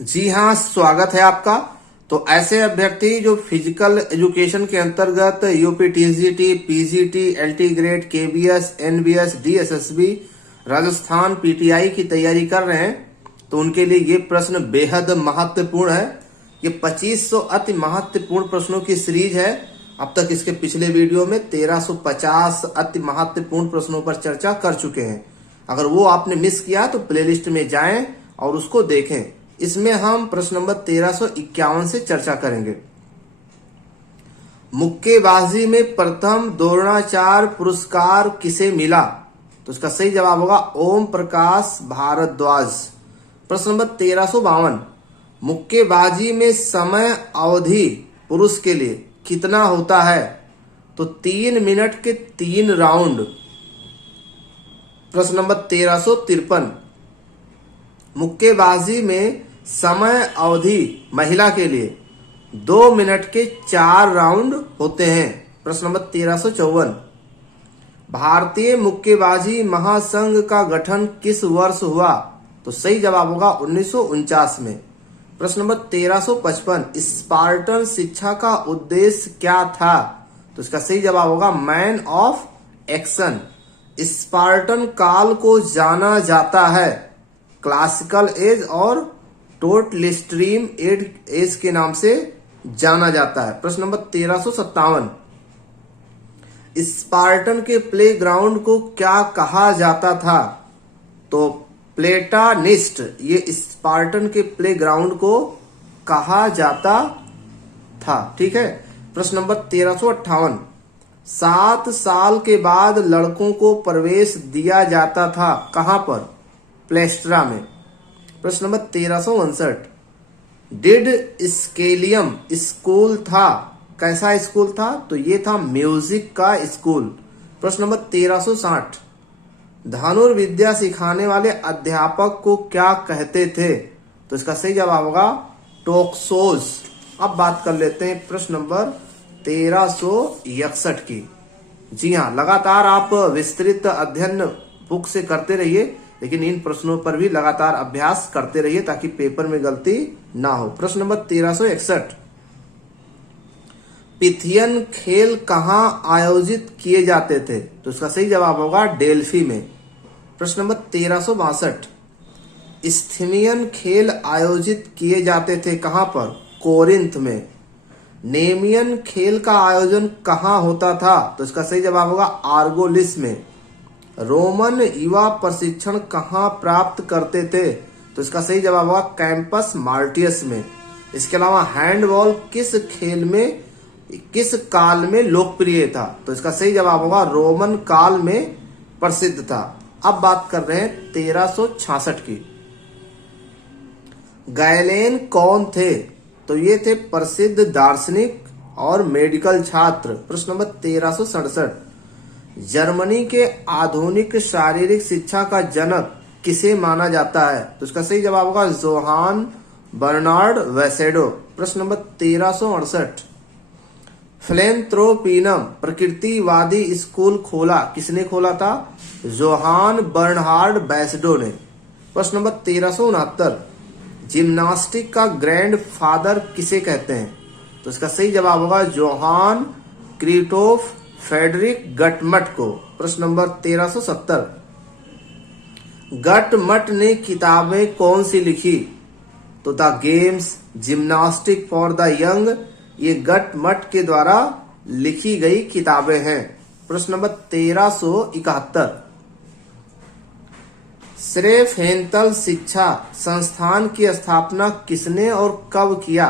जी हाँ, स्वागत है आपका। तो ऐसे अभ्यर्थी जो फिजिकल एजुकेशन के अंतर्गत UP TGT, PGT, LT grade, KBS, NBS, DSSB, Rajasthan PTI की तैयारी कर रहे हैं, तो उनके लिए ये प्रश्न बेहद महत्वपूर्ण है। ये 2500 अति महत्वपूर्ण प्रश्नों की सीरीज है। अब तक इसके पिछले वीडियो में 1350 अति महत्वपूर्ण प्रश्नों पर चर्चा कर चुके हैं। अगर वो आपने मिस किया तो प्लेलिस्ट में जाएं और उसको देखें। इसमें हम प्रश्न नंबर 1351 से चर्चा करेंगे। मुक्केबाजी में प्रथम द्रोणाचार्य पुरस्कार किसे मिला? तो इसका सही जवाब होगा ओम प्रकाश भारद्वाज। प्रश्न नंबर 1352, मुक्केबाजी में समय अवधि पुरुष के लिए कितना होता है? तो 3 मिनट के 3 राउंड। प्रश्न नंबर 1353, मुक्केबाजी में समय अवधि महिला के लिए 2 मिनट के 4 राउंड होते हैं। प्रश्न नंबर 1354, भारतीय मुक्केबाजी महासंघ का गठन किस वर्ष हुआ? तो सही जवाब होगा 1949 में। प्रश्न नंबर 1355, स्पार्टन शिक्षा का उद्देश्य क्या था? तो इसका सही जवाब होगा मैन ऑफ एक्शन। स्पार्टन काल को जाना जाता है क्लासिकल एज और टोटलिस्ट्रीम एज के नाम से जाना जाता है। प्रश्न नंबर 1357, स्पार्टन के प्लेग्राउंड को क्या कहा जाता था? तो प्लेटानिस्ट। ये स्पार्टन के प्लेग्राउंड को कहा जाता था। ठीक है। प्रश्न नंबर 1358, 7 साल के बाद लड़कों को प्रवेश दिया जाता था कहां पर? प्लेस्ट्रा में। प्रश्न नंबर 1359, डिड स्केलियम स्कूल था? कैसा स्कूल था? तो ये था म्यूजिक का स्कूल। प्रश्न नंबर 1360, धनुर्विद्या सिखाने वाले अध्यापक को क्या कहते थे? तो इसका सही जवाब होगा टोक्सोज। अब बात कर लेते हैं प्रश्न नंबर 1361 की। जी हाँ, लगातार आप विस्तृत अध्ययन बुक से करते रहिए, लेकिन इन प्रश्नों पर भी लगातार अभ्यास करते रहिए ताकि पेपर में गलती ना हो। प्रश्न नंबर 1361, पिथियन खेल कहां आयोजित किए जाते थे? तो इसका सही जवाब होगा डेल्फी में। प्रश्न नंबर 1362, स्थिनियन खेल आयोजित किए जाते थे कहां पर? कोरिंथ में। नेमियन खेल का आयोजन कहां होता था? तो इसका सही जवाब होगा आर्गोलिस में। रोमन युवा प्रशिक्षण कहां प्राप्त करते थे? तो इसका सही जवाब होगा कैंपस मार्टियस में। इसके अलावा हैंडबॉल किस काल में लोकप्रिय था? तो इसका सही जवाब होगा रोमन काल में प्रसिद्ध था। अब बात कर रहे हैं 1366 की। गैलेन कौन थे? तो ये थे प्रसिद्ध दार्शनिक और मेडिकल छात्र। प्रश्न नंबर 1367, जर्मनी के आधुनिक शारीरिक शिक्षा का जनक किसे माना जाता है? तो इसका सही जवाब होगा जोहान बर्नार्ड वेसेडो। प्रश्न नंबर 1368, फिलेंथ्रोपिनम प्रकृतिवादी स्कूल खोला किसने खोला था? जोहान बर्नहार्ड वेसेडो ने। प्रश्न नंबर 1369, जिम्नास्टिक का ग्रैंड फादर किसे कहते हैं? तो इसका सही जवाब होगा जोहान क्रिटोफ फेडरिक गटमट को। प्रश्न नंबर 1370, गटमट ने किताबें कौन सी लिखी? तो the games, gymnastic for the young, ये गटमट के द्वारा लिखी गई किताबें हैं। प्रश्न नंबर 1371, श्रेफेंतल शिक्षा संस्थान की स्थापना किसने और कब किया?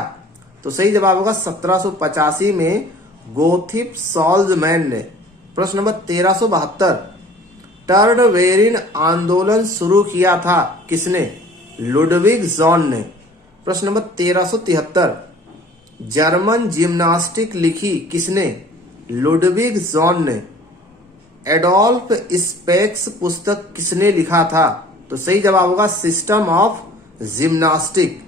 तो सही जवाब होगा 1785 में गोथिप सॉल्जमैन ने। प्रश्न नंबर 1372, टर्नवेरिन आंदोलन शुरू किया था किसने? लुडविग जॉन ने। प्रश्न नंबर 1373, जर्मन जिम्नास्टिक लिखी किसने? लुडविग जॉन ने। एडोल्फ स्पेक्स पुस्तक किसने लिखा था? तो सही जवाब होगा system of gymnastic.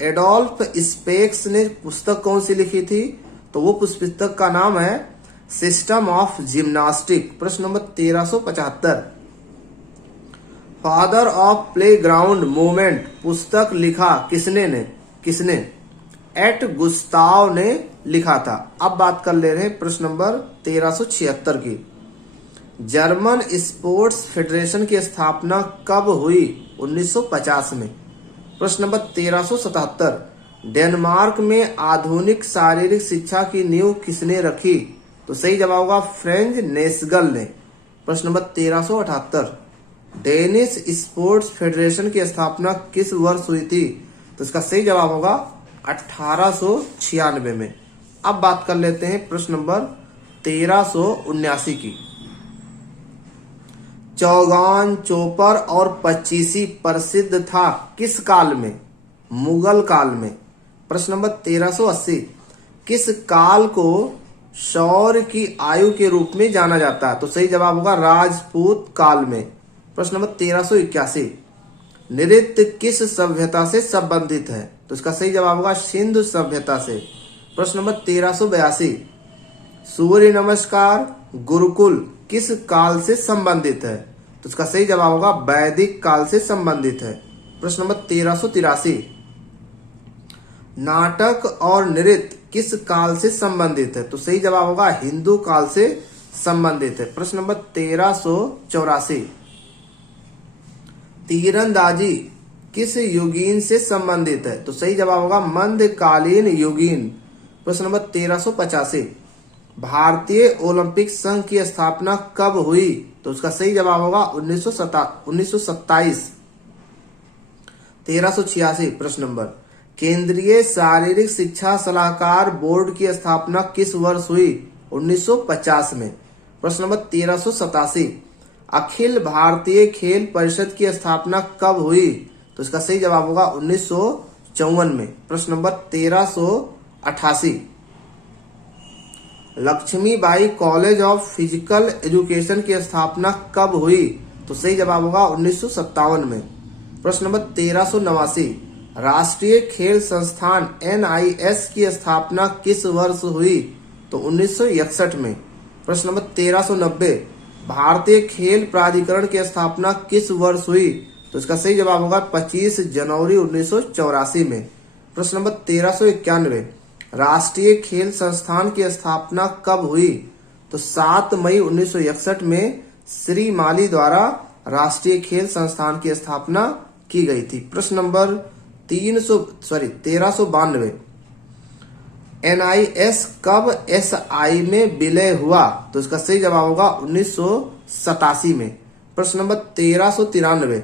Adolf specs ने पुस्तक कौन सी लिखी थी? तो वो पुस्तक का नाम है सिस्टम ऑफ जिम्नास्टिक। प्रश्न number 1375, father of playground movement पुस्तक लिखा किसने एट गुस्ताव ने लिखा था। अब बात कर ले रहे हैं प्रश्न नंबर 1376 की। जर्मन स्पोर्ट्स फेडरेशन की स्थापना कब हुई? 1950 में। प्रश्न नंबर 1377, डेनमार्क में आधुनिक शारीरिक शिक्षा की नींव किसने रखी? तो सही जवाब होगा फ्रेंच नेस्गल ने। प्रश्न नंबर 1378, डेनिश स्पोर्ट्स फेडरेशन की स्थापना किस वर्ष हुई थी? तो इसका सही जवाब होगा 1896 में। अब बात कर लेते हैं प्रश्न नंबर 1379 की। चौगान, चौपर और पच्चीसी प्रसिद्ध था किस काल में? मुगल काल में। प्रश्न नंबर 1380, किस काल को शौर्य की आयु के रूप में जाना जाता है? तो सही जवाब होगा राजपूत काल में। प्रश्न नंबर 1381, नृत्य किस सभ्यता से संबंधित है? तो इसका सही जवाब होगा सिंधु सभ्यता से। प्रश्न नंबर 1382, सूर्य नमस्कार गुरुकुल किस काल से संबंधित है? तो इसका सही जवाब होगा वैदिक काल से संबंधित है। प्रश्न नंबर 1383, नाटक और नृत्य किस काल से संबंधित है? तो सही जवाब होगा हिंदू काल से संबंधित है। प्रश्न नंबर 1384, तीरंदाजी किस युगीन से संबंधित है? तो सही जवाब होगा मध्यकालीन युगीन। प्रश्न नंबर 1385, भारतीय ओलंपिक संघ की स्थापना कब हुई? तो उसका सही जवाब होगा 1927। 1386 प्रश्न नंबर, केंद्रीय शारीरिक शिक्षा सलाहकार बोर्ड की स्थापना किस वर्ष हुई? 1950 में। प्रश्न नंबर 1387, अखिल भारतीय खेल परिषद की स्थापना कब हुई? तो इसका सही जवाब होगा 1954 में। प्रश्न number 1388, Laxmibai college of physical education की स्थापना कब हुई? तो सही जवाब होगा 1957 में। प्रश्न नंबर 1389, राष्ट्रीय खेल संस्थान NIS की स्थापना किस वर्ष हुई? तो 1961 में। प्रश्न नंबर 1390, भारतीय खेल प्राधिकरण की स्थापना किस वर्ष हुई? तो इसका सही जवाब होगा 25 जनवरी 1984 में। प्रश्न नंबर 1391, राष्ट्रीय खेल संस्थान की स्थापना कब हुई? तो 7 मई 1961 में श्री माली द्वारा राष्ट्रीय खेल संस्थान की स्थापना की गई थी। प्रश्न नंबर 1392, NIS कब SI में विलय हुआ? तो इसका सही जवाब होगा 1987 में। प्रश्न नंबर 1393,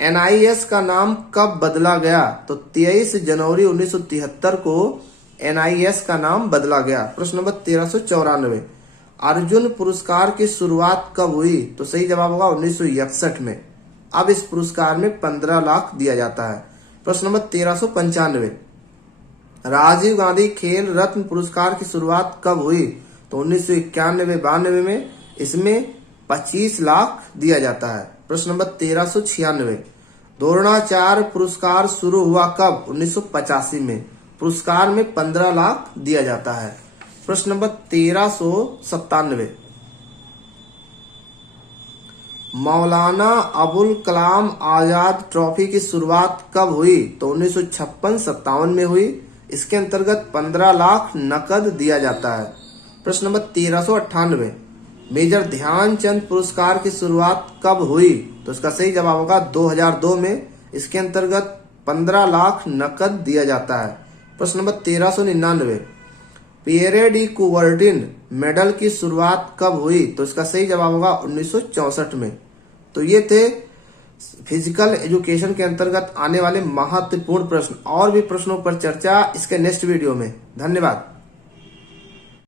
NIS का नाम कब बदला गया? तो 23 जनवरी 1973 को NIS का नाम बदला गया। प्रश्न नंबर 1394, अर्जुन पुरस्कार की शुरुआत कब हुई? तो सही जवाब होगा 1961 में। अब इस पुरस्कार में 15 लाख दिया जाता है। प्रश्न नंबर 1395, राजीव गांधी खेल रत्न पुरस्कार की शुरुआत कब हुई? तो 1991-92 में। इसमें 25 लाख दिया जाता है। प्रश्न नंबर 1396, द्रोणाचार्य पुरस्कार शुरू हुआ कब? 1985 में। पुरस्कार में 15 लाख दिया जाता है। प्रश्न नंबर 1397, मौलाना अबुल कलाम आजाद ट्रॉफी की शुरुआत कब हुई? तो 1956-57 में हुई। इसके अंतर्गत 15 लाख नकद दिया जाता है। प्रश्न नंबर 1398, मेजर ध्यानचंद पुरस्कार की शुरुआत कब हुई? तो इसका सही जवाब होगा 2002 में। इसके अंतर्गत 15 लाख नकद दिया जाता है। प्रश्न number 1399, Pierre de Coubertin medal की शुरुआत कब हुई? तो इसका सही जवाब होगा 1964 में। तो ये थे फिजिकल एजुकेशन के अंतर्गत आने वाले महत्वपूर्ण प्रश्न। और भी प्रश्नों पर चर्चा इसके नेक्स्ट वीडियो में। धन्यवाद।